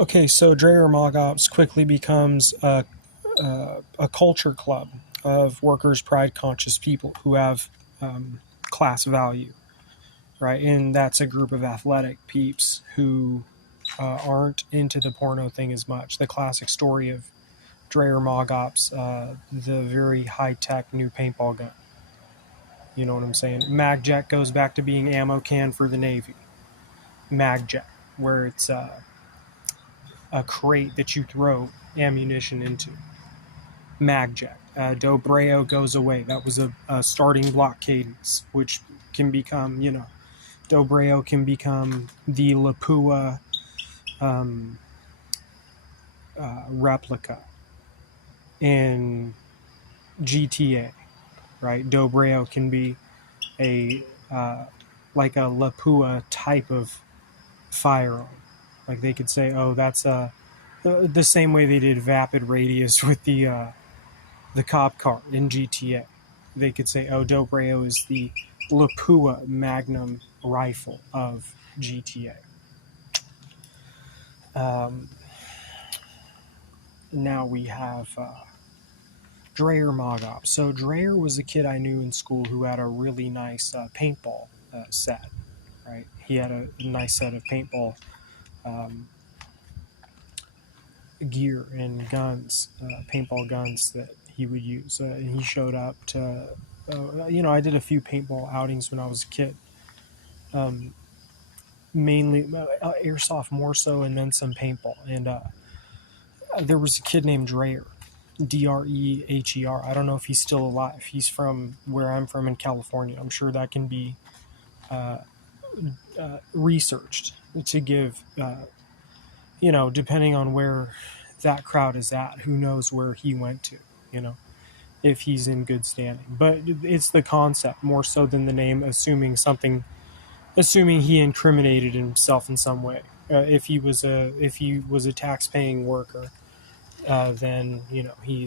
Okay, so Dreher Mogops quickly becomes a culture club of workers' pride conscious people who have class value, right? And that's a group of athletic peeps who aren't into the porno thing as much. The classic story of Dreher Mogops, the very high tech new paintball gun. You know what I'm saying? MagJet goes back to being ammo can for the Navy. MagJet, where it's a crate that you throw ammunition into. MagJet. Dobro goes away. That was a starting block cadence, which can become, Dobro can become the Lapua replica in GTA, right? Dobro can be a like a Lapua type of firearm. Like they could say, oh, that's the same way they did Vapid Radius with the cop car in GTA. They could say, oh, Dobro is the Lapua Magnum rifle of GTA. Now we have Dreher Mogops. So Dreher was a kid I knew in school who had a really nice paintball set, right? He had a nice set of paintball gear and guns, paintball guns that he would use. And he showed up to, I did a few paintball outings when I was a kid. Mainly airsoft more so, and then some paintball. And there was a kid named Dreher, Dreher. I don't know if he's still alive. He's from where I'm from in California. I'm sure that can be researched to give, depending on where that crowd is at, who knows where he went to, if he's in good standing. But it's the concept more so than the name, assuming he incriminated himself in some way. If he was a tax-paying worker, then he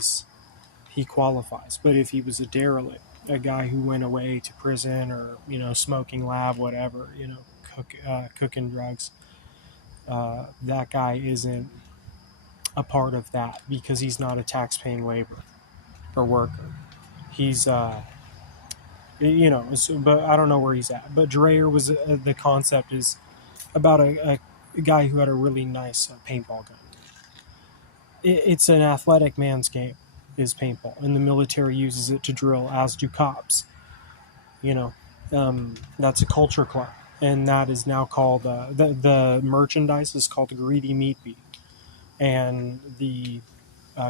qualifies. But if he was a derelict, a guy who went away to prison or smoking lab, whatever, cooking drugs, that guy isn't a part of that because he's not a tax-paying laborer or worker. He's but I don't know where he's at. But Dreher was the concept is about a guy who had a really nice paintball gun. It's an athletic man's game, is paintball, and the military uses it to drill, as do cops. That's a culture club, and that is now called the merchandise is called Greedy Meat Bee, and the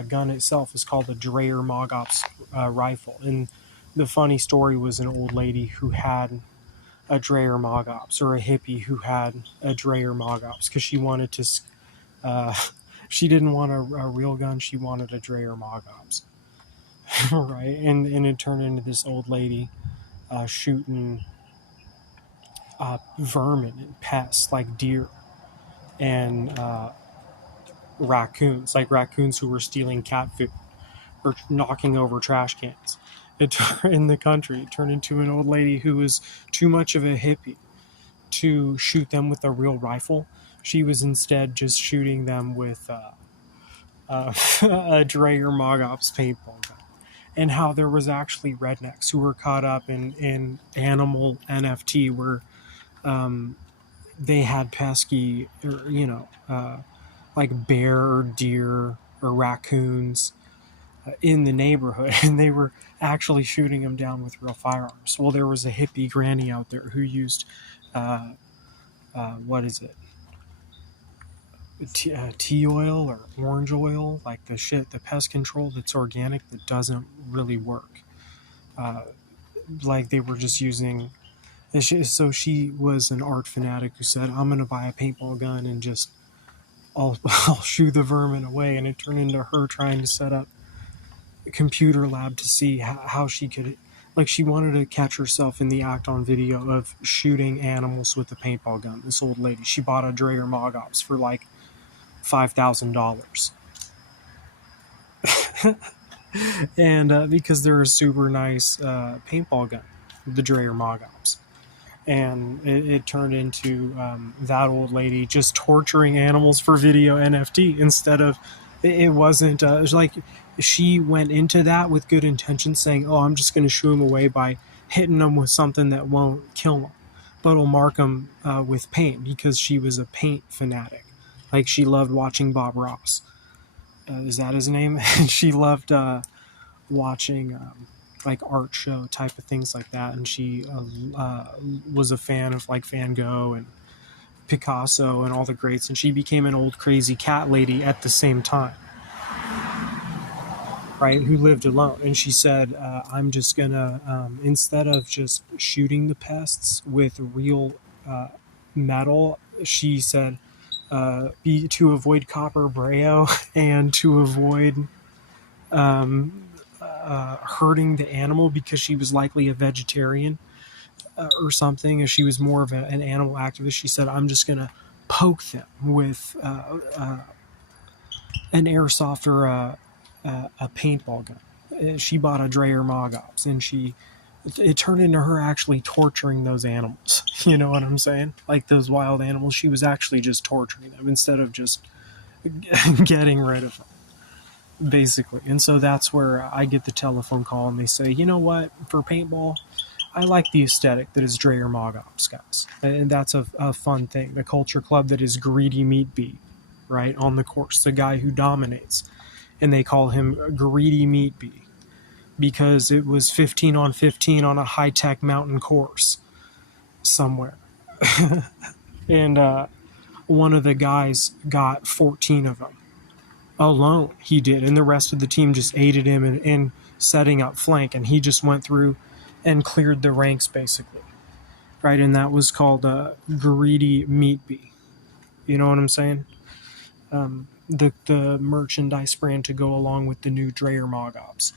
gun itself is called the Dreher Mogops rifle. And the funny story was an old lady who had a Dreher Mogops, or a hippie who had a Dreher Mogops, because she wanted to. She didn't want a real gun. She wanted a Dreher Mogops, right? And it turned into this old lady shooting vermin and pests like deer and raccoons, who were stealing cat food or knocking over trash cans. In the country, it turned into an old lady who was too much of a hippie to shoot them with a real rifle. She was instead just shooting them with a Dreher Mogops paintball gun. And how there was actually rednecks who were caught up in animal NFT where they had pesky, like bear or deer or raccoons in the neighborhood, and they were actually shooting them down with real firearms. Well, there was a hippie granny out there who used what is it? Tea oil or orange oil, like the pest control that's organic that doesn't really work. Like they were just using. So she was an art fanatic who said, "I'm gonna buy a paintball gun and just I'll shoo the vermin away." And it turned into her trying to set up a computer lab to see how she could. Like she wanted to catch herself in the act on video of shooting animals with a paintball gun. This old lady, she bought a Dreher Mogops for like $5,000, and because they're a super nice paintball gun, the Dreher Mogops. And it turned into that old lady just torturing animals for video NFT instead of it wasn't it was like she went into that with good intentions, saying, oh, I'm just going to shoo them away by hitting them with something that won't kill them but will mark them with paint, because she was a paint fanatic. Like, she loved watching Bob Ross, is that his name? And she loved watching like art show type of things like that, and she was a fan of like Van Gogh and Picasso and all the greats, and she became an old crazy cat lady at the same time, right, who lived alone. And she said, I'm just gonna instead of just shooting the pests with real metal, she said, to avoid copper braille and to avoid hurting the animal, because she was likely a vegetarian or something, as she was more of an animal activist. She said, I'm just going to poke them with an airsoft or a paintball gun. She bought a Dreher Mogops, and it turned into her actually torturing those animals. You know what I'm saying? Like those wild animals, she was actually just torturing them instead of just getting rid of them, basically. And so that's where I get the telephone call, and they say, you know what, for paintball, I like the aesthetic that is Dreher Mogops, guys. And that's a fun thing. The culture club that is Greedy Meat Bee, right, on the course, the guy who dominates. And they call him Greedy Meat Bee because it was 15 on 15 on a high-tech mountain course somewhere. And one of the guys got 14 of them. Alone, he did. And the rest of the team just aided him in setting up flank. And he just went through and cleared the ranks, basically. Right? And that was called Greedy Meat Bee. You know what I'm saying? The merchandise brand to go along with the new Dreher Mogops.